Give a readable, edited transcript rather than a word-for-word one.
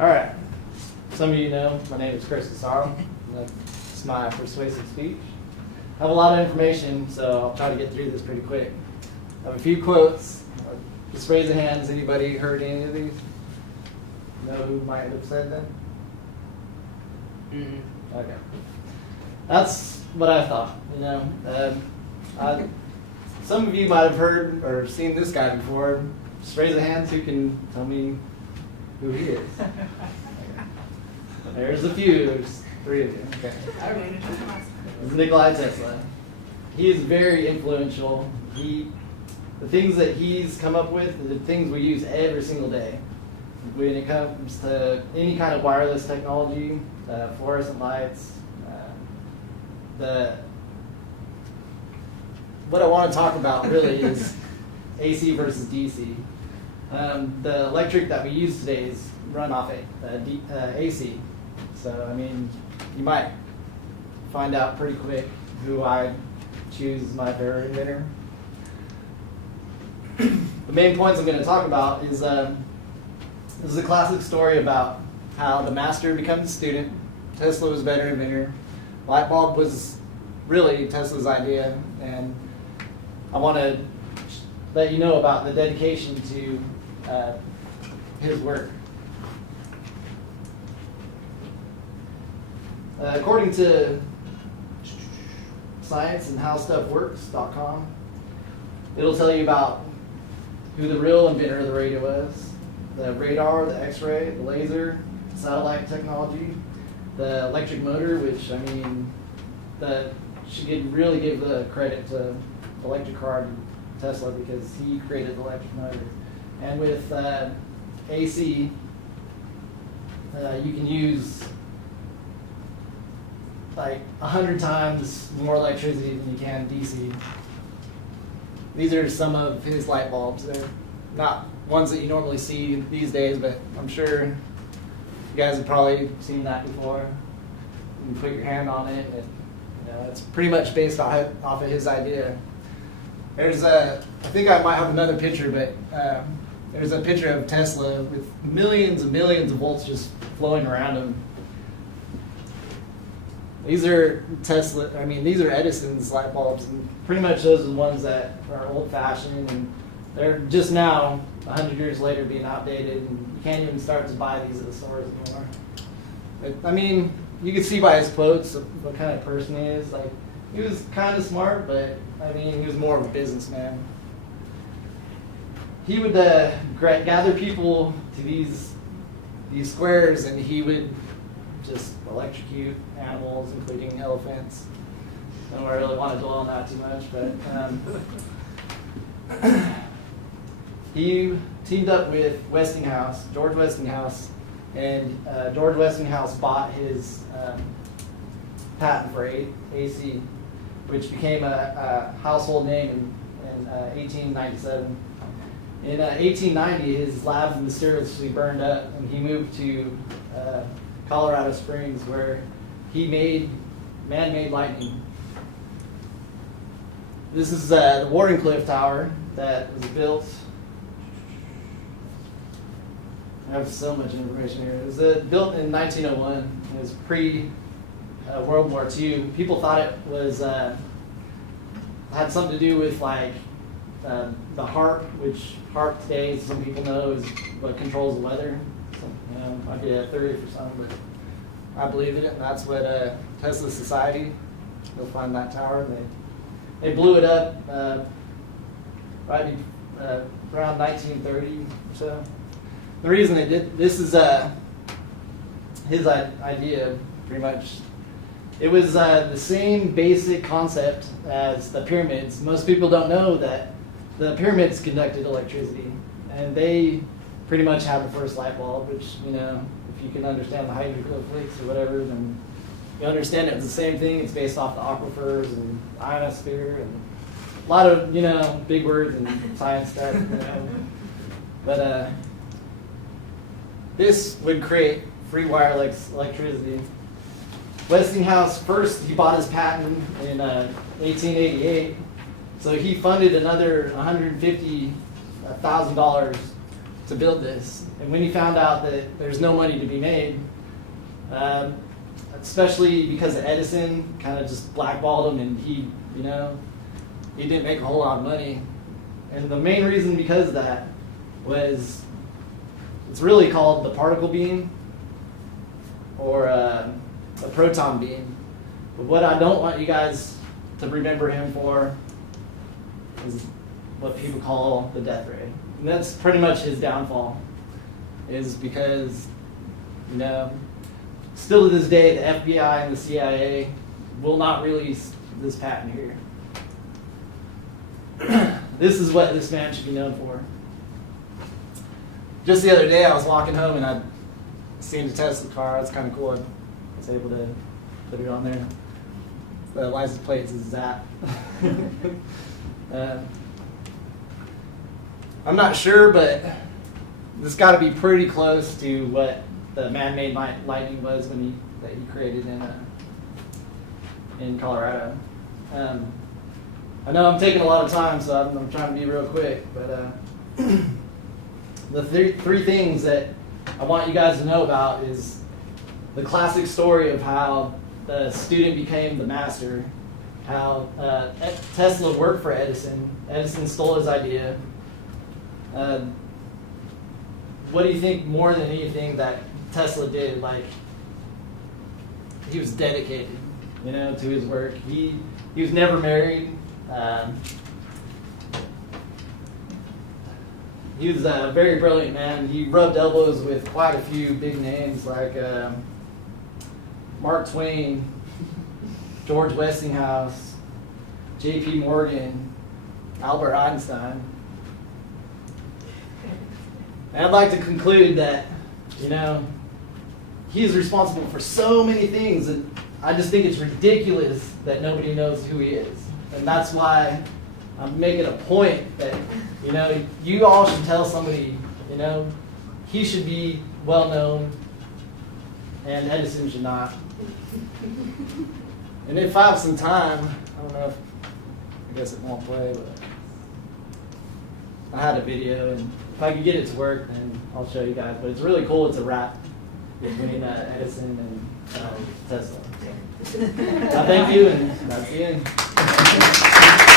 All right. Some of you know my name is Chris Casaro. That's my persuasive speech. I have a lot of information, so I'll try to get through this pretty quick. I have a few quotes. Just raise your hands. Anybody heard any of these? Know who might have said them? Okay. That's what I thought. Some of you might have heard or seen this guy before. Just raise your hands who can tell me who he is. There's a few. There's 3 of you. Okay. This is Nikola Tesla. He is very influential. The things that he's come up with are the things we use every single day. When it comes to any kind of wireless technology, fluorescent lights, what I want to talk about really is AC versus DC. The electric that we use today is run off AC. So, I mean, you might find out pretty quick who I choose as my favorite inventor. The main points I'm going to talk about is this is a classic story about how the master becomes a student. Tesla was a better inventor. Light bulb was really Tesla's idea, and I want to let you know about the dedication to his work. According to scienceandhowstuffworks.com, it'll tell you about who the real inventor of the radio was: the radar, the X-ray, the laser, satellite technology, the electric motor, which, I mean, should really give the credit to the electric car to Tesla because he created the electric motor. And with AC, you can use like 100 times more electricity than you can DC. These are some of his light bulbs. They're not ones that you normally see these days, but I'm sure you guys have probably seen that before. You can put your hand on it, and it's pretty much based off of his idea. There's I think I might have another picture, but there's a picture of Tesla with millions and millions of volts just flowing around him. These are these are Edison's light bulbs, and pretty much those are the ones that are old-fashioned, and they're just now, 100 years later, being outdated, and you can't even start to buy these at the stores anymore. But, I mean, you can see by his quotes what kind of person he is. Like, he was kind of smart, but, I mean, he was more of a businessman. He would gather people to these squares, and he would just electrocute animals, including elephants. I don't really want to dwell on that too much, but he teamed up with George Westinghouse, and George Westinghouse bought his patent for AC, which became a household name in 1897. In 1890, his lab mysteriously burned up, and he moved to Colorado Springs, where he made man-made lightning. This is the Wardenclyffe Tower that was built. I have so much information here. It was built in 1901. It was pre-World War II. People thought it was had something to do with like the HAARP, which HAARP today, some people know, is what controls the weather. Might be a theory for some, but I believe in it, and that's what Tesla Society, you'll find that tower. They blew it up right around 1930 or so. The reason they did this is his idea, pretty much. It was the same basic concept as the pyramids. Most people don't know that the pyramids conducted electricity, and they pretty much had the first light bulb, which, if you can understand the hydroglyphics or whatever, then you understand it's the same thing. It's based off the aquifers and ionosphere and a lot of, big words and science stuff, But this would create free wireless electricity. Westinghouse, first, he bought his patent in 1888, so he funded another $150,000 to build this. And when he found out that there's no money to be made, especially because of Edison, kind of just blackballed him, and he didn't make a whole lot of money. And the main reason because of that was, it's really called the particle beam, or a proton beam. But what I don't want you guys to remember him for is what people call the death ray. And that's pretty much his downfall, is because, still to this day, the FBI and the CIA will not release this patent here. This is what this man should be known for. Just the other day, I was walking home and I seen a Tesla car. It's kind of cool. I was able to put it on there. The license plate is ZAP. I'm not sure, but this got to be pretty close to what the man-made lightning was that he created in Colorado. I know I'm taking a lot of time, so I'm trying to be real quick. But the three things that I want you guys to know about is the classic story of how the student became the master, how Tesla worked for Edison. Edison stole his idea. What do you think more than anything that Tesla did? Like, he was dedicated, to his work. He was never married. He was a very brilliant man. He rubbed elbows with quite a few big names like Mark Twain, George Westinghouse, J.P. Morgan, Albert Einstein. And I'd like to conclude that, he is responsible for so many things, and I just think it's ridiculous that nobody knows who he is. And that's why I'm making a point that, you all should tell somebody, he should be well known, and Edison should not. And if I have some time, I don't know if, I guess it won't play, but I had a video, and if I could get it to work, then I'll show you guys. But it's really cool. It's a rap between Edison and Tesla. I thank you, and that's the end.